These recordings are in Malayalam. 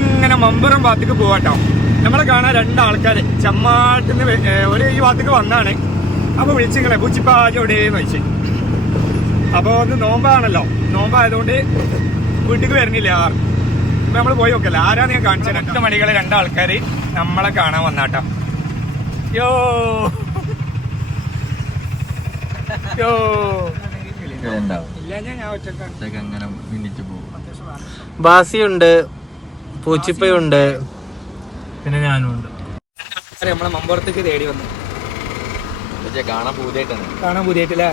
നമ്മളിങ്ങനെ മമ്പുറം ഭാഗത്തേക്ക് പോവാട്ടോ. നമ്മളെ കാണാൻ രണ്ടാൾക്കാർ ചമ്മാട്ടിന്ന് ഒരു ഈ ഭാഗത്തേക്ക് വന്നാണ്. അപ്പൊ വിളിച്ചിങ്ങളെ പൂച്ചിപ്പാജോടേന്ന് വെച്ച്. അപ്പൊ ഒന്ന് നോമ്പാണല്ലോ, നോമ്പായതുകൊണ്ട് വീട്ടിക്ക് വരുന്നില്ല ആറ്. അപ്പൊ നമ്മള് പോയി നോക്കല്ല. ആരാന്ന് ഞാൻ കാണിച്ച 2 മണികളെ രണ്ടാൾക്കാര് നമ്മളെ കാണാൻ വന്നാട്ടോ. യോ യോ ബാസിയുണ്ട്, പൂച്ചിപ്പയുണ്ട്, പിന്നെ ഞാനും ഉണ്ട്. നമ്മളെ മമ്പുറത്തേക്ക് തേടി വന്നു. കാണാൻ പുതിയായിട്ടില്ലേ?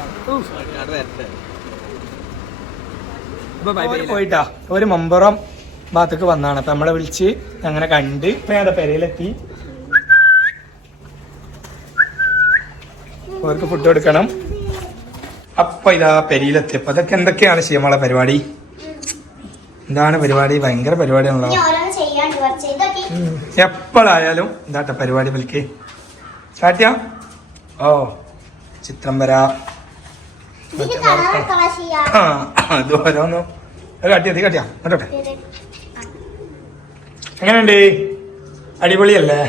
പോയിട്ടാ ഒരു മമ്പുറം ഭാഗത്തേക്ക് വന്നാണ്. അപ്പൊ നമ്മളെ വിളിച്ച് അങ്ങനെ കണ്ട് ഞാൻ പെരയിലെത്തി. അവർക്ക് ഫുഡ് കൊടുക്കണം. അപ്പൊ ഇതാ പെരയിലെത്തിയപ്പോ അതൊക്കെ എന്തൊക്കെയാണ് നമ്മളെ പരിപാടി? എന്താണ് പരിപാടി? ഭയങ്കര പരിപാടിയാണല്ലോ. എപ്പോഴായാലും എന്താട്ടെ പരിപാടി വിളിക്ക് കാട്ടിയ. ഓ ചിത്രം വരാ അത് ഓരോന്നു കാട്ടിയാ കേട്ടോട്ടെ. എങ്ങനെയുണ്ട്? അടിപൊളിയല്ലേ?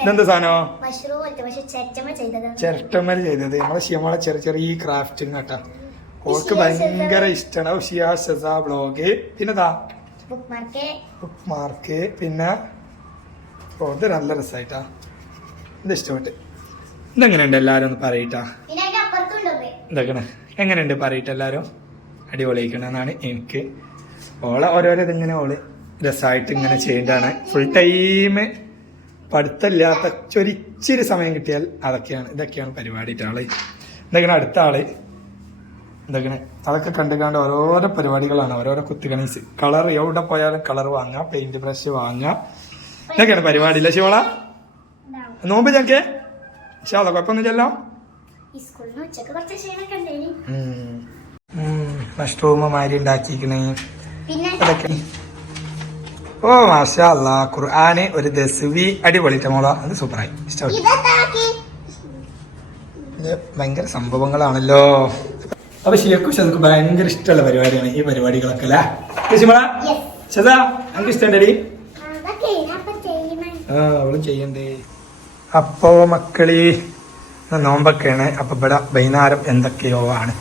ഇതെന്താ സാധനോ? ചിരട്ടമ്മൽ ചെയ്തത്. നമ്മളെ ഷിയമോളെ ചെറിയ ക്രാഫ്റ്റിങ് കേട്ടാ. ഓർക്ക് ഭയങ്കര ഇഷ്ടമാണ്. ഷിയ ഷസ ബ്ലോഗ്. പിന്നെതാ ബുക്ക് മാർക്ക്. പിന്നെ ഓ ഇത് നല്ല രസമായിട്ടാ. ഇത് ഇഷ്ടപ്പെട്ട്. ഇതെങ്ങനെയുണ്ട് എല്ലാരും ഒന്ന് പറയിട്ടാ. ഇതൊക്കെ എങ്ങനെയുണ്ട് പറയിട്ട് എല്ലാരും. അടിപൊളിയിക്കണെന്നാണ് എനിക്ക്. ഓളെ ഓരോരോ ഇതിങ്ങനെ ഓള് രസമായിട്ട് ഇങ്ങനെ ചെയ്യേണ്ടതാണ്. ഫുൾ ടൈം പഠിത്തമില്ലാത്ത ചൊരിച്ചിരി സമയം കിട്ടിയാൽ ഇതൊക്കെയാണ് പരിപാടിയിട്ട് ആള്. ഇതൊക്കെയാണ് അടുത്ത ആള്. ഇതൊക്കെ അതൊക്കെ കണ്ടുകാണ്ട് ഓരോരോ പരിപാടികളാണ്. ഓരോരോ കുത്തിക്കണീസ്. കളർ എവിടെ പോയാലും കളർ വാങ്ങാം, പെയിന്റ് ബ്രഷ് വാങ്ങാം. ഇതൊക്കെയാണ് പരിപാടി. ഇല്ല ശിവള നോമ്പ് ഞങ്ങക്ക് ശാല കുഴപ്പമൊന്നുമില്ലല്ലോ. മഷ്റൂം മാരി ഉണ്ടാക്കിക്കണേ. ഓ മാഷാ അല്ലാ. ഖുർആന് ഒരു ദസ്വി അടിപൊളിട്ട മോള. അത് സൂപ്പറായി, ഇഷ്ടപ്പെട്ടു. ഇത് ഭയങ്കര സംഭവങ്ങളാണല്ലോ. അപ്പൊ ഷിയക്ക് ഭയങ്കര ഇഷ്ടമുള്ള പരിപാടിയാണ് ഈ പരിപാടികളൊക്കെ അല്ലേ ശതാ? എനിക്ക് ഇഷ്ടണ്ടടി. അവളും ചെയ്യണ്ടേ. അപ്പോ മക്കളി നോമ്പൊക്കെയാണ്. അപ്പൊ ഇവിടെ വൈകുന്നേരം എന്തൊക്കെയോ ആണ്.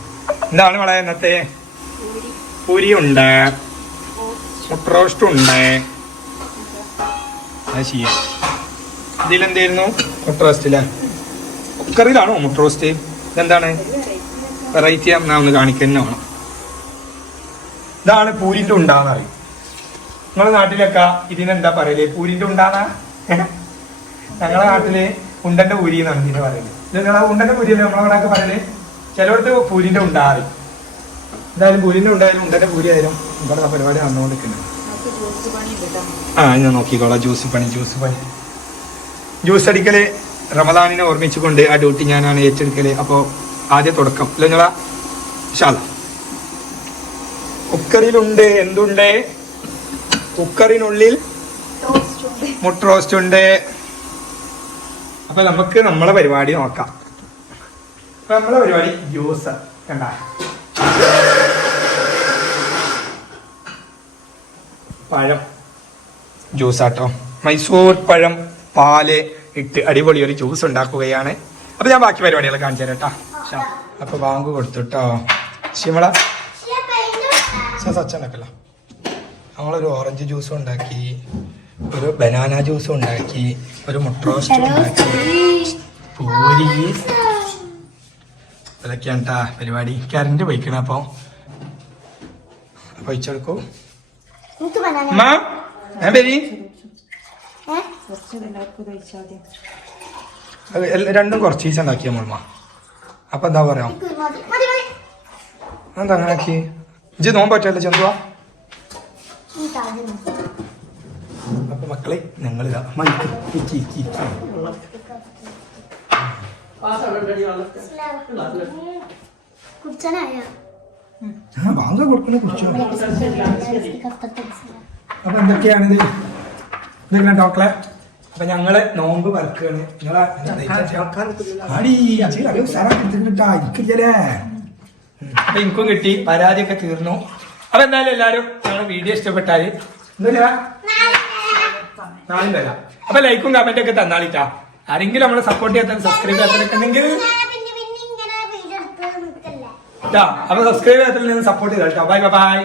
എന്താണ് മോളെ ഇന്നത്തെ? പൂരി ഉണ്ട്, മുട്ട റോസ്റ്റ് ഉണ്ട്. അത് ചെയ്യാം. ഇതിലെന്തായിരുന്നു? മുട്ട റോസ്റ്റ് അല്ലേ? കുക്കറിലാണോ മുട്ട റോസ്റ്റ്? ഇതെന്താണ് വെറൈറ്റി? എന്നാ ഒന്ന് കാണിക്കുന്ന വേണം. ഇതാണ് പൂരിന്റെ ഉണ്ടാന്ന് പറയും. നിങ്ങളെ നാട്ടിലൊക്കെ ഇതിനെന്താ പറയല്? പൂരിന്റെ ഉണ്ടാന്നാ? ഞങ്ങളെ നാട്ടില് ഉണ്ടന്റെ പൂരി എന്നാണ് ഇതിനെ പറയല്. ഇത് നിങ്ങളെ ഉണ്ടന്റെ പൂരിയല്ലേ നമ്മളവിടെ പറയല്? ചിലയിടത്ത് പൂരിന്റെ ഉണ്ടാറി. എന്തായാലും പൂരിന്റെ ഉണ്ടായാലും ഉണ്ടന്റെ പൂരി ആയാലും ഇവിടെ പരിപാടി നടന്നുകൊണ്ടിരിക്കുന്നത്. ഞാൻ നോക്കിക്കോളാം. ജ്യൂസ് പണി ജ്യൂസ് അടിക്കല് റമദാനിനെ ഓർമ്മിച്ചുകൊണ്ട് ആ ഡ്യൂട്ടി ഞാനാണ് ഏറ്റെടുക്കല്. അപ്പോ ആദ്യ തുടക്കം അല്ല നിങ്ങളാ ഷാല. കുക്കറിലുണ്ട് എന്തുണ്ട്? കുക്കറിനുള്ളിൽ മുട്ട റോസ്റ്റ് ഉണ്ട്. അപ്പൊ നമുക്ക് നമ്മളെ പരിപാടി നോക്കാം. അപ്പൊ നമ്മളെ പരിപാടി ജ്യൂസ് കണ്ട. പഴം ജ്യൂസാട്ടോ. മൈസൂർ പഴം പാല് ഇട്ട് അടിപൊളി ഒരു ജ്യൂസ് ഉണ്ടാക്കുകയാണ്. അപ്പൊ ഞാൻ ബാക്കി പരിപാടികൾ കാണിച്ചു തരാം കേട്ടോ. അപ്പൊ ബാങ്ക് കൊടുത്തുട്ടോ. ശിമള സച്ചുണ്ടാക്കല്ലോ. നമ്മളൊരു ഓറഞ്ച് ജ്യൂസും ഉണ്ടാക്കി, ഒരു ബനാന ജ്യൂസും ഉണ്ടാക്കി, ഒരു മുട്ട റോസ്റ്റ് ഉണ്ടാക്കി, പൂരി. അതൊക്കെയാണ് കേട്ടാ പരിപാടി. കറണ്ട് പോയിക്കണം. അപ്പൊ ഒഴിച്ചെടുക്കൂ. രണ്ടും കുറച്ച് ഈച്ച ഉണ്ടാക്കിയ മോൾമ. അപ്പൊ എന്താ പറയാ? എന്താ അങ്ങനെ ആക്കി? ഇജ്ജ് നോമ്പ് പറ്റല്ലേ ചെന്തുവാ? അപ്പൊ മക്കളെ ഞങ്ങളിതാ ബാങ്ക കൊടുക്കണ കുടിച്ചു. അപ്പൊ എന്തൊക്കെയാണിത്? ഇതെങ്ങനെ ഡോക്ടറെ? അപ്പൊ ഞങ്ങള് നോമ്പ് പറക്കുകയാണ്. അപ്പൊ എനിക്കും കിട്ടി, പരാതിയൊക്കെ തീർന്നു. അപ്പൊ എന്തായാലും എല്ലാരും ഞങ്ങളുടെ വീഡിയോ ഇഷ്ടപ്പെട്ടാല് എന്താ 4 തരാം. അപ്പൊ ലൈക്കും കമന്റും ഒക്കെ തന്നാളിട്ടാ. ആരെങ്കിലും നമ്മളെ സപ്പോർട്ട് ചെയ്യാത്ത സബ്സ്ക്രൈബ് ചെയ്യാത്തവരൊക്കെണെങ്കിൽ അപ്പൊ സബ്സ്ക്രൈബ് ചെയ്യാത്തവർ സപ്പോർട്ട് ചെയ്താ. Bye bye.